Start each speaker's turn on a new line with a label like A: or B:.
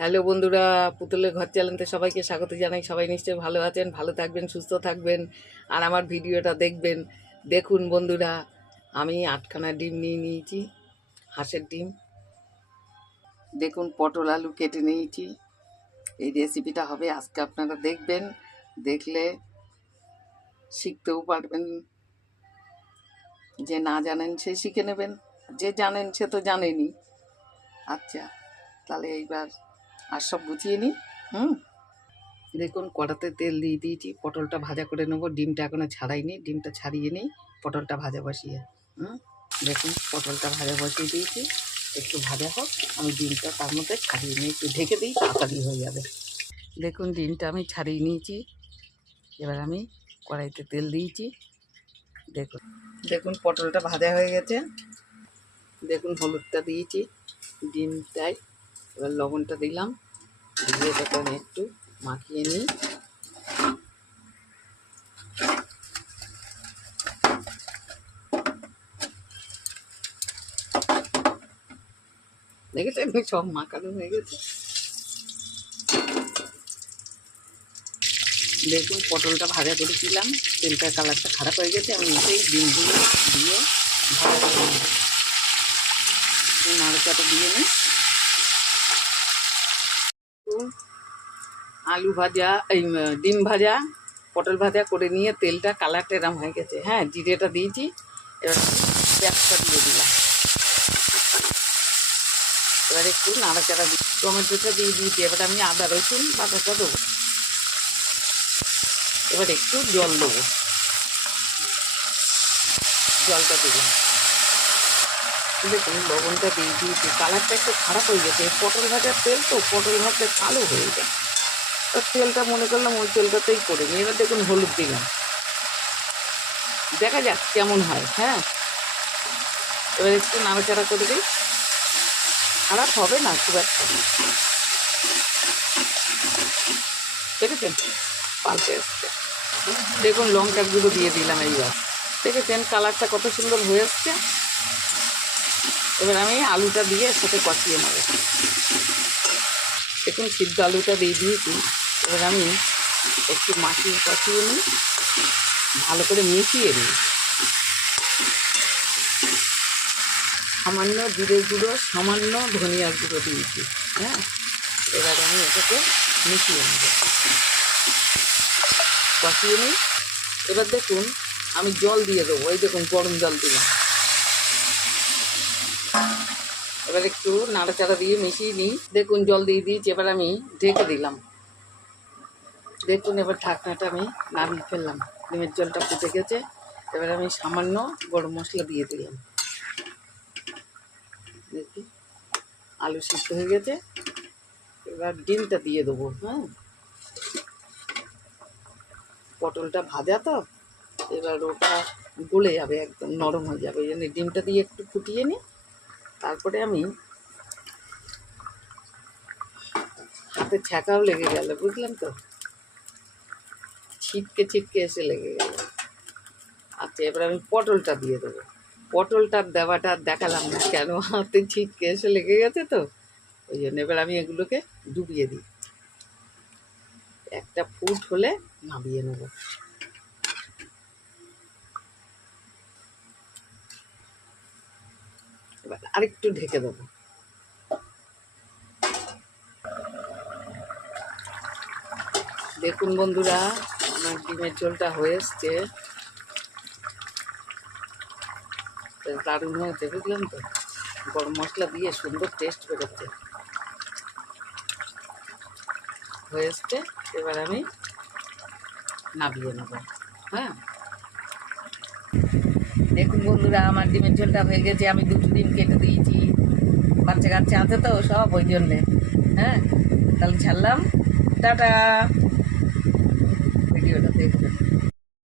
A: Hello বন্ধুরা, পুতুলের ঘর চ্যানেলতে সবাইকে স্বাগত জানাই। সবাই নিশ্চয়ই ভালো আছেন, ভালো থাকবেন, সুস্থ থাকবেন, আর আমার ভিডিওটা দেখবেন। দেখুন বন্ধুরা, আমি আটখানা ডিম নিয়ে নিয়েছি, হাঁসের ডিম। দেখুন, পটল আলু কেটে নিয়েছি। এই রেসিপিটা হবে, আজকে আপনারা দেখবেন, দেখলে শিখতেও পারবেন। যে না জানেন সে শিখে নেবেন, যে জানেন সে তো জানেনি। আচ্ছা তাহলে এইবার আর সব গুছিয়ে নিই, হুম? দেখুন, কড়াতে তেল দিয়ে দিয়েছি, পটলটা ভাজা করে নেব। ডিমটা এখনও ছাড়াইনি, ডিমটা ছাড়িয়ে নিই, পটলটা ভাজা বসিয়ে, হুম? দেখুন, পটলটা ভাজা বসিয়ে দিয়েছি, একটু ভাজা হোক, আমি ডিমটা তার মধ্যে ছাড়িয়ে নিই, একটু ঢেকে দিই, তাড়াতাড়ি হয়ে যাবে। দেখুন, ডিমটা আমি ছাড়িয়ে নিয়েছি, এবার আমি কড়াইতে তেল দিয়েছি, দেখুন। দেখুন, পটলটা ভাজা হয়ে গেছে, দেখুন, হলুদটা দিয়েছি ডিমটাই এবার লবণটা দিলাম। দিয়ে এটাকে আমি একটু মাখিয়ে নিই। দেখেছেন? সব মাখানো হয়ে গেছে। দেখুন, পটলটা ভাজা করেছিলাম তেলটার কালারটা খারাপ হয়ে গেছে। আমি এসেই ডিমগুলো দিয়ে ভাজা করে নেব নাড়াচাটা দিয়ে নিই দেখুন, আলু ভাজা, এই ডিম ভাজা, পটল ভাজা করে নিয়ে তেলটা কালারটা এরম হয়ে গেছে। হ্যাঁ জিরেটা দিয়েছি, এবার পেঁয়াজটা দিয়ে দিলাম। এবার একটু নাড়াচাড়া দিই টমেটোটা দিয়ে দিয়েছি। এবার আমি আদা, রসুন বাটাটা দেবো। এবার একটু জল দেবো। জলটা দিলাম। দেখুন, লবণটা দিয়ে দিয়েছি। কালারটা একটু খারাপ হয়ে গেছে। পটল ভাজার তেল তো, পটল ভাজা কালো হয়ে যায়। তো তেলটা মনে করলাম ওই তেলটাতেই করে নিই। এবার দেখুন হলুদ দিলাম। দেখা যাক কেমন হয় হ্যাঁ? এবার একটু নাড়াচাড়া করে দিই। খারাপ হবে না, খুব একটা। দেখেছেন? পাল্টে এসছে। দেখুন লঙ্কার গুঁড়ো দিয়ে দিলাম এইবার। দেখেছেন কালারটা কত সুন্দর হয়ে এসছে? এবার আমি আলুটা দিয়ে সাথে কষিয়ে নেব। দেখুন সিদ্ধ আলুটা দিয়ে দিয়েছি। এবার আমি একটু মাখিয়ে কষিয়ে নিই। ভালো করে মিশিয়ে নিই। সামান্য জিরে গুঁড়ো, সামান্য ধনিয়ার গুঁড়ো দিয়েছি হ্যাঁ? এবার আমি এটাকে মিশিয়ে নেব। কষিয়ে নিই। এবার দেখুন, আমি জল দিয়ে দেবো। এই দেখুন, গরম জল দিলাম। এবার একটু নাড়াচাড়া দিয়ে মিশিয়ে নিই। দেখুন, জল দিয়ে দিয়েছি। এবার আমি ঢেকে দিলাম। দেখুন এবার ঢাকনাটা আমি নামিয়ে ফেললাম। ডিমের জলটা ফুটে গেছে। এবার আমি সামান্য গরম মশলা দিয়ে দিলাম। দেখি, আলু সিদ্ধ হয়ে গেছে। এবার ডিমটা দিয়ে দেবো হ্যাঁ। পটলটা ভাজা তো, এবার ওটা গলে যাবে, একদম নরম হয়ে যাবে। এই ডিমটা দিয়ে একটু ফুটিয়ে নিই। তারপরে আমি হাতে ছ্যাঁকাও লেগে গেল, বুঝলেন তো? ছিটকে ছিটকে এসে লেগে গেল। আচ্ছা এবার আমি পটলটা দিয়ে দেবো। পটলটার দেওয়াটা দেখালাম না কেন? হাতে ছিটকে এসে লেগে গেছে তো। ওই জন্য এবার আমি এগুলোকে ডুবিয়ে দিই। একটা ফুট হলে নামিয়ে নেব। এবার আরেকটু ঢেকে দেবো। দেখুন বন্ধুরা আমার ডিমের ঝোলটা হয়ে এসছে। দারুণ হয়েছে, বুঝলেন তো? গরম মশলা দিয়ে সুন্দর টেস্ট বেরোচ্ছে। হয়ে এসছে, এবার আমি নামিয়ে নেব হ্যাঁ? দেখুন বন্ধুরা, আমার ডিমের ঝোলটা হয়ে গেছে, আমি দুটো ডিম কেটে দিয়েছি। বাচ্চা কাচ্চা আছে তো সব, ওই জন্যে হ্যাঁ? তাহলে ছাড়লাম, টাটা! ভিডিওটা দেখবেন